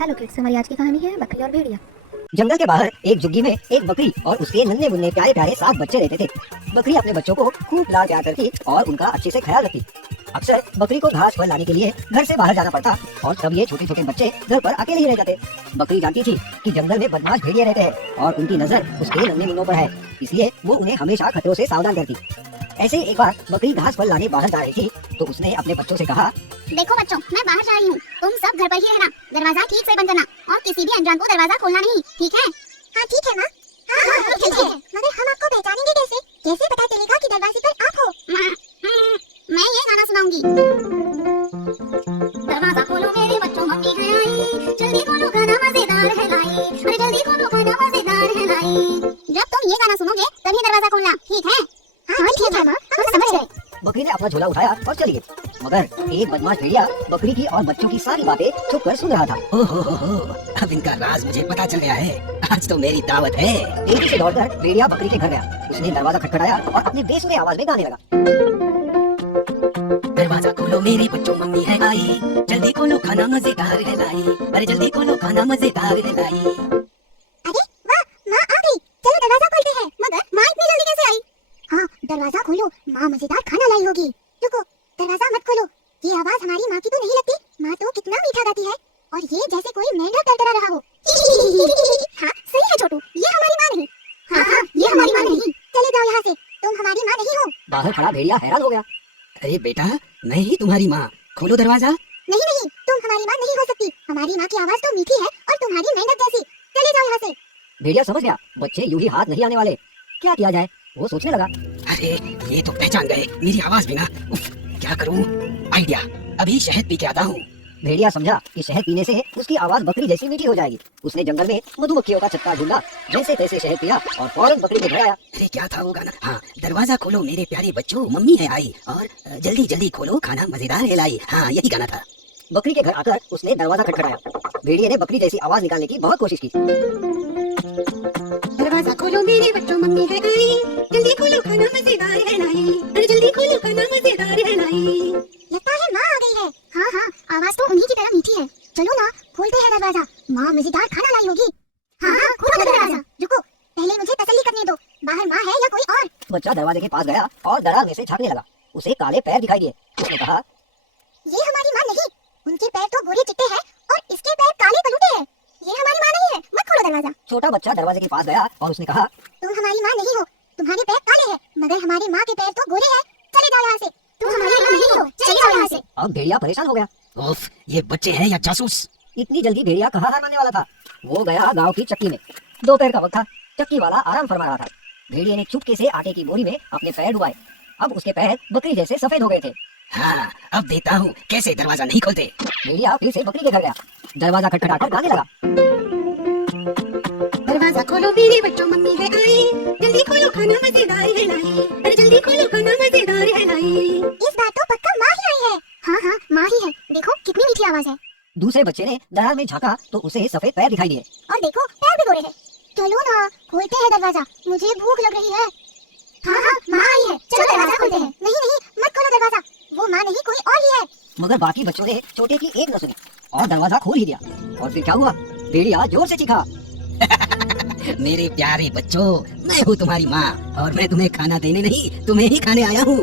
Hello kids, हमारी आज की कहानी है बकरी और भेड़िया। जंगल के बाहर एक झुग्गी में एक बकरी और उसके नन्हे मुन्ने प्यारे प्यारे 7 बच्चे रहते थे। बकरी अपने बच्चों को खूब लाड प्यार करती और उनका अच्छे से ख्याल रखती। अक्सर बकरी को घास फल लाने के लिए घर से बाहर जाना पड़ता और तब ये छोटे छोटे बच्चे घर पर अकेले ही रह जाते। बकरी जानती थी कि जंगल में बदमाश भेड़िए रहते हैं और उनकी नजर उसके नन्हे मुन्नों पर है, इसलिए वो उन्हें हमेशा खतरों से सावधान करती। ऐसे एक बार बकरी घास फल लाने बाहर जा रही थी तो उसने अपने बच्चों से कहा, देखो बच्चों, मैं बाहर जा रही हूँ, तुम सब घर पर ही रहना, दरवाजा ठीक से बंद करना और किसी भी अनजान को दरवाजा खोलना नहीं, ठीक है? हाँ ठीक है माँ। हाँ, ठीक है। मगर हम आपको पहचानेंगे कैसे? कैसे पता चलेगा कि दरवाजे पर आप हो? मैं ये गाना सुनाऊंगी। दरवाजा खोलो मेरे बच्चों, मम्मी है आई, जल्दी खोलो खाना मजेदार है लाई, अरे जल्दी खोलो खाना मजेदार है लाई। जब तुम ये गाना सुनोगे तभी दरवाजा खोलना, ठीक है? हाँ ठीक है माँ, हम समझ गए। बकरी ने अपना झोला उठाया और चली गई, मगर एक बदमाश भेड़िया बकरी की और बच्चों की सारी बातें छुप कर सुन रहा था। ओहो, अब इनका राज मुझे पता चल गया है, आज तो मेरी दावत है। तेजी से दौड़कर भेड़िया बकरी के घर गया। उसने दरवाजा खटखटाया और अपने बेसुरे आवाज में गाने लगा। दरवाजा खोलो मेरे बच्चों, मम्मी है आई, जल्दी खोलो खाना मजेदार है लाई, अरे जल्दी खोलो खाना मजेदार है लाई। अरे वाह, माँ आ गई, चलो दरवाजा खोलते हैं। मगर माँ इतनी जल्दी कैसे आई? हाँ, दरवाजा खोलो, माँ मजेदार खाना लाई होगी। रुको, दरवाजा मत खोलो, ये आवाज हमारी माँ की तो नहीं लगती। माँ तो कितना मीठा गाती है और ये जैसे कोई मेंढक टरटरा रहा हो। हाँ सही है छोटू, ये हमारी माँ नहीं। हाँ, ये हमारी माँ नहीं। चले जाओ यहाँ से, तुम हमारी माँ नहीं हो। बाहर खड़ा भेड़िया हैरान हो गया। अरे बेटा, मैं ही तुम्हारी माँ, खोलो दरवाजा। नहीं नहीं, तुम हमारी माँ नहीं हो सकती, हमारी माँ की आवाज तो मीठी है और तुम्हारी मेंढक जैसी। चले जाओ यहाँ से। भेड़िया समझ गया बच्चे यूं ही हाथ नहीं आने वाले, क्या किया जाए वो सोचने लगा। अरे ये तो पहचान गए मेरी आवाज बिना। उफ, क्या करूं? आइडिया, अभी शहद पी के आता हूँ। भेड़िया समझा कि शहद पीने से उसकी आवाज बकरी जैसी मीठी हो जाएगी। उसने जंगल में मधुमक्खियों का छत्ता ढूंढा, जैसे तैसे शहद पिया और फौरन बकरी के घर आया। अरे क्या था वो गाना? हाँ, दरवाजा खोलो मेरे प्यारे बच्चों, मम्मी है आई, और जल्दी जल्दी खोलो खाना मजेदार है लाई। हाँ यही गाना था। बकरी के घर आकर उसने दरवाजा खटखटाया। भेड़िए ने बकरी जैसी आवाज निकालने की बहुत कोशिश की। दरवाजा खोलो मेरे बच्चों, मम्मी है आई, जल्दी खोलो खाना मजेदार है लाई, अरे जल्दी खोलो खाना मजेदार है लाई। लगता है माँ आ गई है। हाँ हाँ, आवाज तो उन्हीं की तरह मीठी है। चलो ना, खोलते हैं दरवाजा, माँ मजेदार खाना लाई होगी। हाँ हाँ, खोलो दरवाजा। रुको, पहले मुझे तसल्ली करने दो, बाहर माँ है या कोई और? बच्चा दरवाजे के पास गया और दरार में से झांकने लगा। उसे काले पैर दिखाई दिए। उसने कहा, ये हमारी माँ नहीं, उनके पैर तो भूरे चिट्टे हैं और इसके पैर काले कलूटे हैं। ये हमारी माँ नहीं है, मत खोलो दरवाजा। छोटा बच्चा दरवाजे के पास गया और उसने कहा, तुम हमारी माँ नहीं हो, तुम्हारे पैर काले हैं, मगर हमारी माँ के पैर तो गोरे हैं। चले जाओ यहाँ से, तुम हमारी माँ नहीं हो, चले जाओ यहाँ से। अब भेड़िया परेशान हो गया। उफ, ये बच्चे हैं या जासूस? इतनी जल्दी भेड़िया कहाँ हार मानने वाला था। वो गया गांव की चक्की में। दोपहर का वक्त था, चक्की वाला आराम फरमा रहा था। भेड़िए ने चुपके से आटे की बोरी में अपने पैर डुबाए। अब उसके पैर बकरी जैसे सफेद हो गए थे। हाँ, अब देखता हूँ कैसे दरवाजा नहीं खोलते। भेड़िया फिर से बकरी के घर गया। दरवाजा खटखटाकर गाने लगा। दरवाजा खोलो मेरे बच्चों, मम्मी है आई, जल्दी खोलो खाना मजेदार है लाई, अरे जल्दी खोलो खाना मजेदार है लाई। इस बार तो पक्का माँ ही आई है। हाँ हाँ, माँ ही है, देखो कितनी मीठी आवाज है। दूसरे बच्चे ने दरार में झांका तो उसे सफेद पैर दिखाई दिए। और देखो पैर भी गोरे हैं। चलो ना, खोलते हैं दरवाजा, मुझे भूख लग रही है। हाँ हाँ, माँ आई है, चलो दरवाजा खोलते हैं। नहीं नहीं, मत खोलो दरवाजा, वो माँ नहीं कोई और ही है। मगर बाकी बच्चों ने छोटे की एक न सुनी और दरवाजा खोल ही दिया। और फिर क्या हुआ? भेड़िया जोर से चीखा। मेरे प्यारे बच्चों, मैं हूँ तुम्हारी माँ और मैं तुम्हें खाना देने नहीं, तुम्हें ही खाने आया हूँ।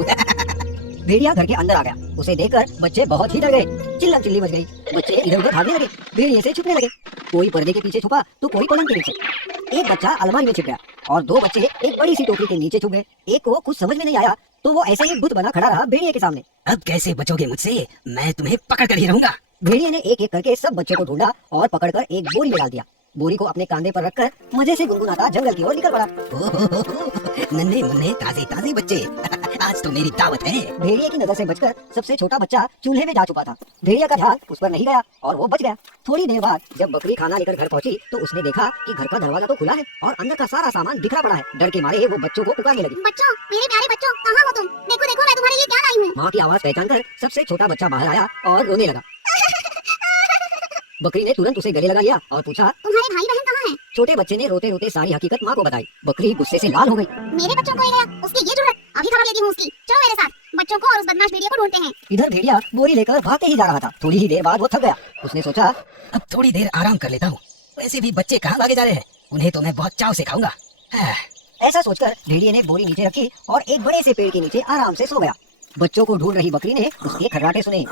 भेड़िया घर के अंदर आ गया। उसे देखकर बच्चे बहुत ही डर गए। चिल्लम चिल्ली मच गई। बच्चे इधर उधर भागने लगे, भेड़िए से छुपने लगे। कोई पर्दे के पीछे छुपा तो कोई पलंग के नीचे। एक बच्चा अलमारी में छिप गया और 2 बच्चे एक बड़ी सी टोकरी के नीचे छुप गए। एक को कुछ समझ में नहीं आया तो वो ऐसे ही बुत बना खड़ा रहा भेड़िए के सामने। अब कैसे बचोगे मुझसे? मैं तुम्हें पकड़ कर ही रहूंगा। भेड़िए ने एक एक करके सब बच्चों को ढूंढा और पकड़कर एक बोरी में डाल दिया। बोरी को अपने कांधे पर रखकर मजे से गुनगुनाता जंगल की ओर निकल पड़ा। नन्हे मुन्ने ताजे ताजे बच्चे, आज तो मेरी दावत है। भेड़िए की नजर से बचकर सबसे छोटा बच्चा चूल्हे में जा चुका था। भेड़िया का ध्यान उस पर नहीं गया और वो बच गया। थोड़ी देर बाद जब बकरी खाना लेकर घर पहुंची तो उसने देखा कि घर का दरवाजा तो खुला है और अंदर का सारा सामान बिखरा पड़ा है। डर के मारे वो बच्चों को पुकारने लगी। बच्चों, मेरे प्यारे बच्चों, कहाँ हो तुम? देखो देखो, मैं तुम्हारे लिए क्या लाई हूँ। माँ की आवाज पहचान कर सबसे छोटा बच्चा बाहर आया और रोने लगा। बकरी ने तुरंत उसे गले लगा लिया और पूछा, तुम्हारे भाई बहन कहाँ हैं? छोटे बच्चे ने रोते रोते सारी हकीकत माँ को बताई। बकरी गुस्से से लाल हो गई। मेरे बच्चों को ले गया, उसकी ये जरूरत, अभी खबर लेती हूँ उसकी। चलो मेरे साथ। बच्चों को और उस बदमाश भेड़िया को ढूंढते हैं। इधर भेड़िया बोरी लेकर भागते ही जा रहा था। थोड़ी ही देर बाद वो थक गया। उसने सोचा, अब थोड़ी देर आराम कर लेता हूँ। वैसे भी बच्चे कहाँ भागे जा रहे हैं, उन्हें तो मैं बहुत चाव से खाऊंगा। ऐसा सोचकर भेड़िए ने बोरी नीचे रखी और एक बड़े से पेड़ के नीचे आराम से सो गया। बच्चों को ढूंढ रही बकरी ने उसके खर्राटे सुने।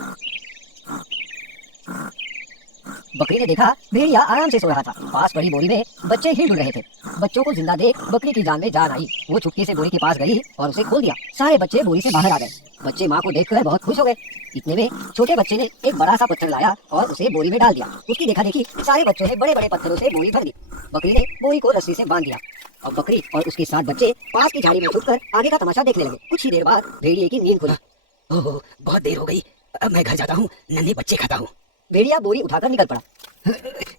बकरी ने देखा भेड़िया आराम से सो रहा था। पास पड़ी बोरी में बच्चे हिल डुल रहे थे। बच्चों को जिंदा देख बकरी की जान में जान आई। वो चुपके से बोरी के पास गई और उसे खोल दिया। सारे बच्चे बोरी से बाहर आ गए। बच्चे माँ को देखकर बहुत खुश हो गए। इतने में छोटे बच्चे ने एक बड़ा सा पत्थर लाया और उसे बोरी में डाल दिया। उसकी देखा देखी सारे बच्चों ने बड़े बड़े पत्थरों से बोरी भर दी। बकरी ने बोरी को रस्सी से बांध दिया। अब बकरी और उसके 7 बच्चे पास की झाड़ी में छुपकर आगे का तमाशा देखने लगे। कुछ ही देर बाद भेड़िए की नींद खुली। ओह, बहुत देर हो गई, अब मैं घर जाता हूँ, नन्हे बच्चे खाता हूँ। भेड़िया बोरी उठाकर निकल पड़ा।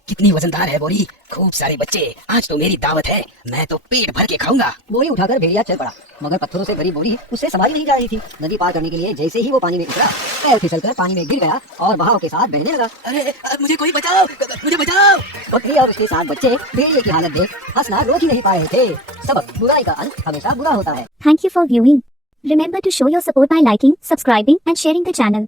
कितनी वजनदार है बोरी, खूब सारे बच्चे, आज तो मेरी दावत है, मैं तो पेट भर के खाऊंगा। बोरी उठाकर भेड़िया चल पड़ा, मगर पत्थरों से भरी बोरी उससे संभाली नहीं जा रही थी। नदी पार करने के लिए जैसे ही वो पानी में उतरा, पैर फिसलकर पानी में गिर गया और बहाव के साथ बहने लगा। अरे मुझे कोई बचाओ, मुझे बचाओ। बकरी और उसके 7 बच्चे भेड़िए की हालत देख हंसना रोक ही नहीं पा रहे थे। सबक, बुराई का अंत हमेशा बुरा होता है। Thank you for viewing. Remember to show your support by liking, subscribing and sharing the channel.